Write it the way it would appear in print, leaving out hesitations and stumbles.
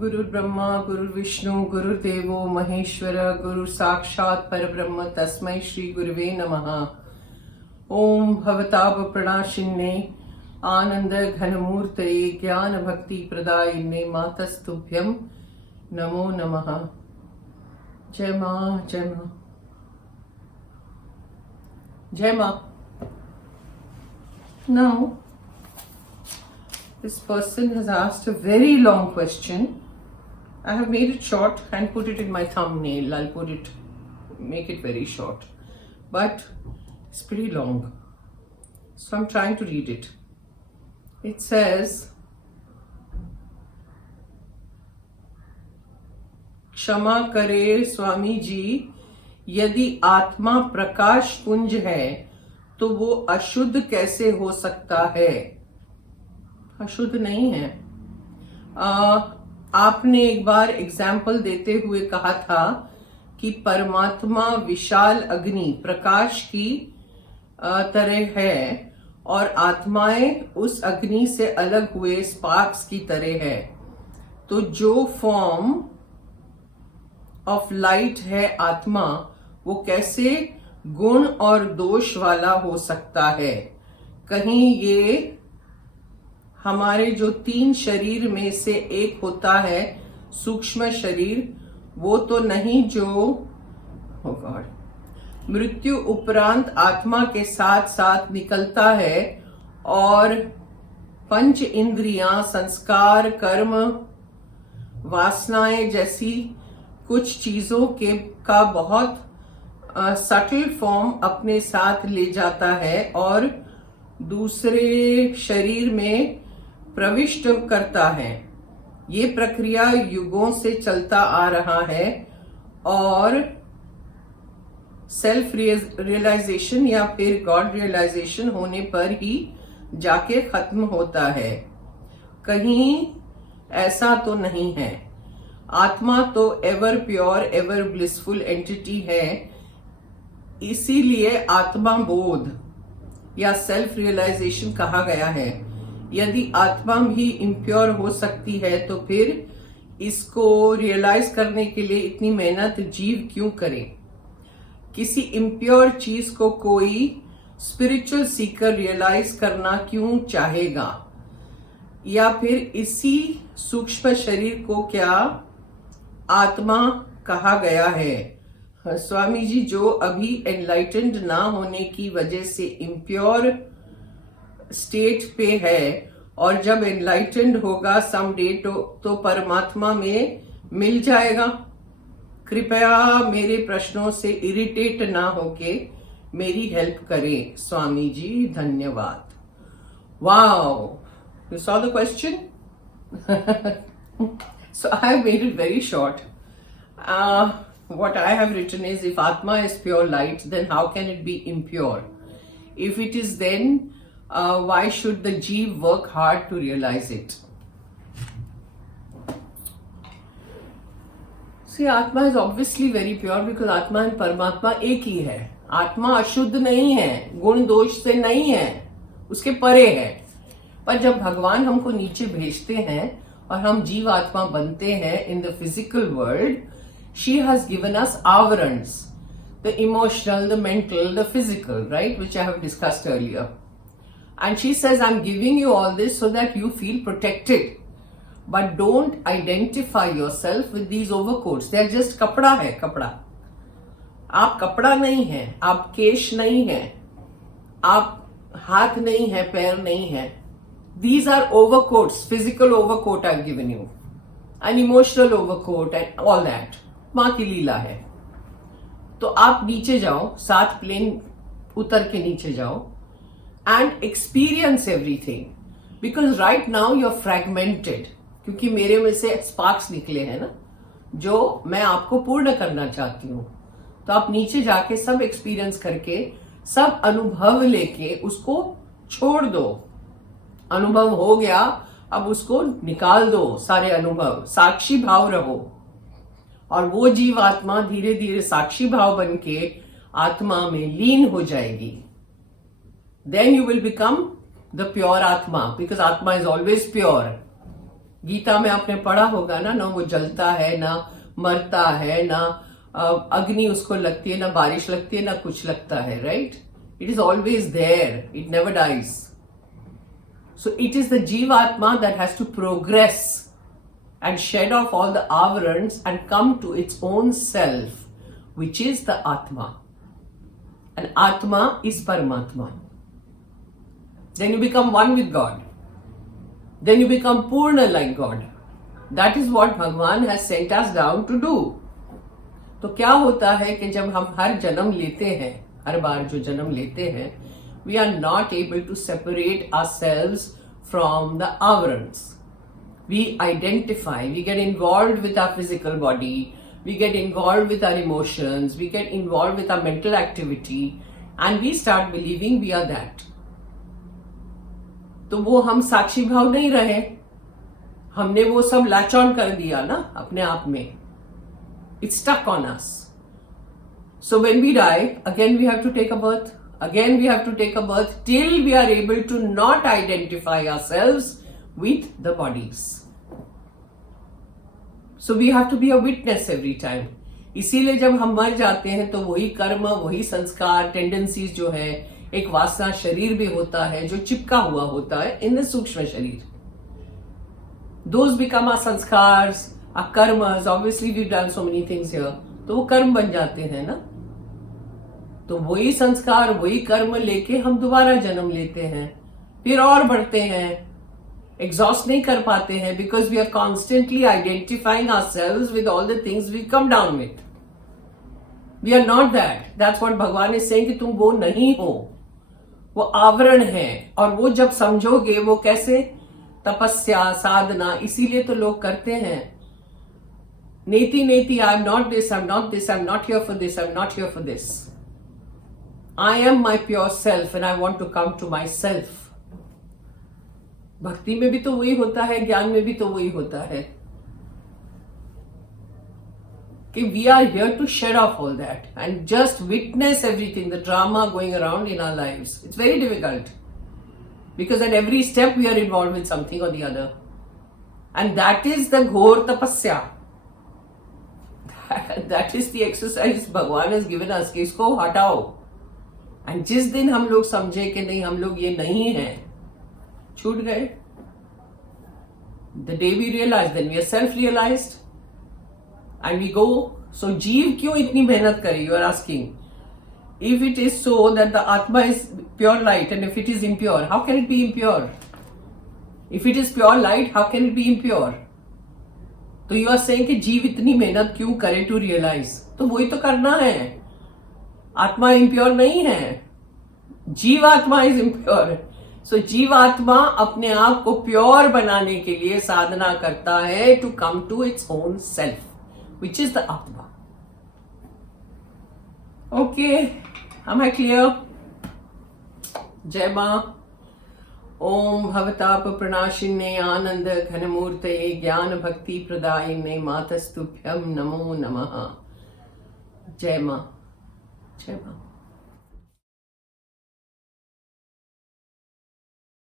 गुरु ब्रह्मा गुरु विष्णु गुरुदेवो महेश्वर गुरु साक्षात् परब्रह्म तस्मै श्री गुरुवे नमः। ओम भवताप प्रणाशिन्ने आनंद घनमूर्तये ज्ञान भक्ति प्रदायिन्ने मातस्तुभ्यं नमो नमः। जय मां जय मां जय मां। Now this person has asked a very long question. I have made it short and put it in my thumbnail. I'll make it very short. But it's pretty long. So I'm trying to read it. It says, क्षमा करे स्वामी जी, यदि आत्मा प्रकाश पुंज है तो वो अशुद्ध कैसे हो सकता है? अशुद्ध नहीं है। आपने एक बार एग्जाम्पल देते हुए कहा था कि परमात्मा विशाल अग्नि प्रकाश की तरह है और आत्माएं उस अग्नि से अलग हुए स्पार्क्स की तरह है। तो जो फॉर्म ऑफ लाइट है आत्मा, वो कैसे गुण और दोष वाला हो सकता है? कहीं ये हमारे जो 3 शरीर में से एक होता है सूक्ष्म शरीर, वो तो नहीं जो मृत्यु उपरांत आत्मा के साथ साथ निकलता है और 5 इंद्रियां, संस्कार, कर्म, वासनाएं जैसी कुछ चीजों का बहुत सटल फॉर्म अपने साथ ले जाता है और दूसरे शरीर में प्रविष्ट करता है। ये प्रक्रिया युगों से चलता आ रहा है और सेल्फ रियलाइजेशन या फिर गॉड रियलाइजेशन होने पर ही जाके खत्म होता है। कहीं ऐसा तो नहीं है। आत्मा तो ever pure ever blissful entity है, इसीलिए आत्मा बोध या सेल्फ रियलाइजेशन कहा गया है। यदि आत्मा भी इम्प्योर हो सकती है तो फिर इसको रियलाइज करने के लिए इतनी मेहनत जीव क्यों करे? किसी इम्प्योर चीज को कोई स्पिरिचुअल सीकर रियलाइज करना क्यों चाहेगा? या फिर इसी सूक्ष्म शरीर को क्या आत्मा कहा गया है? स्वामी जी, जो अभी एनलाइटेंड ना होने की वजह से इम्प्योर स्टेट पे है और जब एनलाइटेंड होगा समडे तो परमात्मा में मिल जाएगा। कृपया मेरे प्रश्नों से इरिटेट ना होके मेरी हेल्प करें स्वामी जी, धन्यवाद। Wow, you saw the question. So I have made it very short. What I have written is, if Atma is pure light, then how can it be impure? If it is, then why should the Jeev work hard to realize it? See, Atma is obviously very pure because Atma and Paramatma एक ही है। आत्मा अशुद्ध नहीं है, गुण दोष से नहीं है, उसके परे है। पर जब भगवान हमको नीचे भेजते हैं और हम जीव आत्मा बनते हैं in the physical world, she has given us avarans, the emotional, the mental, the physical, right, which I have discussed earlier. And she says, I'm giving you all this so that you feel protected. But don't identify yourself with these overcoats. They are just कपड़ा है, कपड़ा। आप कपड़ा नहीं है, आप केश नहीं है, आप हाथ नहीं है, पैर नहीं है। These are overcoats, physical overcoat I've given you. An emotional overcoat and all that. माँ की लीला है। तो आप नीचे जाओ, 7 प्लेन उतर के नीचे जाओ and experience everything, because right now you are fragmented. क्योंकि मेरे में से स्पार्क्स निकले हैं ना, जो मैं आपको पूर्ण करना चाहती हूँ। तो आप नीचे जाके सब एक्सपीरियंस करके, सब अनुभव लेके उसको छोड़ दो। अनुभव हो गया, अब उसको निकाल दो सारे अनुभव, साक्षी भाव रहो। और वो जीव आत्मा धीरे धीरे साक्षी भाव बन के आत्मा में लीन हो जाएगी। Then you will become the pure atma, because atma is always pure. Gita में आपने पढ़ा होगा ना वो जलता है, ना मरता है, ना अग्नि उसको लगती है, ना बारिश लगती है, ना कुछ लगता है, right? It is always there, it never dies. So it is the Jivatma that has to progress and shed off all the avarans and come to its own self, which is the Atma. And Atma is Paramatma. Then you become one with God. Then you become Purna like God. That is what Bhagwan has sent us down to do. तो क्या होता है कि जब हम हर जन्म लेते हैं, हर बार जो जन्म लेते हैं, we are not able to separate ourselves from the avarans. We identify, we get involved with our physical body, we get involved with our emotions, we get involved with our mental activity, and we start believing we are that. तो वो हम साक्षी भाव नहीं रहे, हमने वो सब latch on कर दिया ना अपने आप में. It's stuck on us. So when we die, again we have to take a birth. Again we have to take a birth till we are able to not identify ourselves with the bodies. So we have to be a witness every time. इसीलिए जब हम मर जाते हैं तो वही कर्म, वही संस्कार, टेंडेंसीज जो है, एक वासना शरीर भी होता है जो चिपका हुआ होता है इन द सूक्ष्म शरीर. Those become our sanskars, our karmas. Obviously we've done so many things here. तो वो कर्म बन जाते हैं ना. तो वही संस्कार, वही कर्म लेके हम दोबारा जन्म लेते हैं, फिर और बढ़ते हैं, एग्जॉस्ट नहीं कर पाते हैं, because we are constantly identifying ourselves with all the things we come down with. We are not that. That's what Bhagwan is saying कि तुम वो नहीं हो, वो आवरण है. और वो जब समझोगे, वो कैसे? तपस्या, साधना. इसीलिए तो लोग करते हैं नेति नेति, I am not this, I am not this, I am not here for this, I am not here for this. I am my pure self and I want to come to myself. भक्ति में भी तो वही होता है, ज्ञान में भी तो वही होता है कि we are here to shed off all that and just witness everything, the drama going around in our lives. It's very difficult because at every step we are involved with something or the other, and that is the ghor tapasya. That is the exercise Bhagwan has given us कि इसको हटाओ. And जिस दिन हम लोग समझे कि नहीं, हम लोग ये नहीं है, छूट गए. The day we realise, then we are self realised and we go. So जीव क्यों इतनी मेहनत करे? You are asking. If it is so that the आत्मा is pure light and if it is impure, how can it be impure? If it is pure light, how can it be impure? तो you are saying कि जीव इतनी मेहनत क्यों करे to realise? तो वही तो करना है. आत्मा इम्प्योर नहीं है, जीवात्मा इज इम्प्योर. सो जीवात्मा अपने आप को प्योर बनाने के लिए साधना करता है to come to its own self, which is the आत्मा. Okay, am I clear? जय मां. ओम भवताप प्रणाशिन्ने आनंद घनमूर्तये ज्ञान भक्ति प्रदायिने मातस्तुभ्यं नमो नमः. जय मां. जय मां.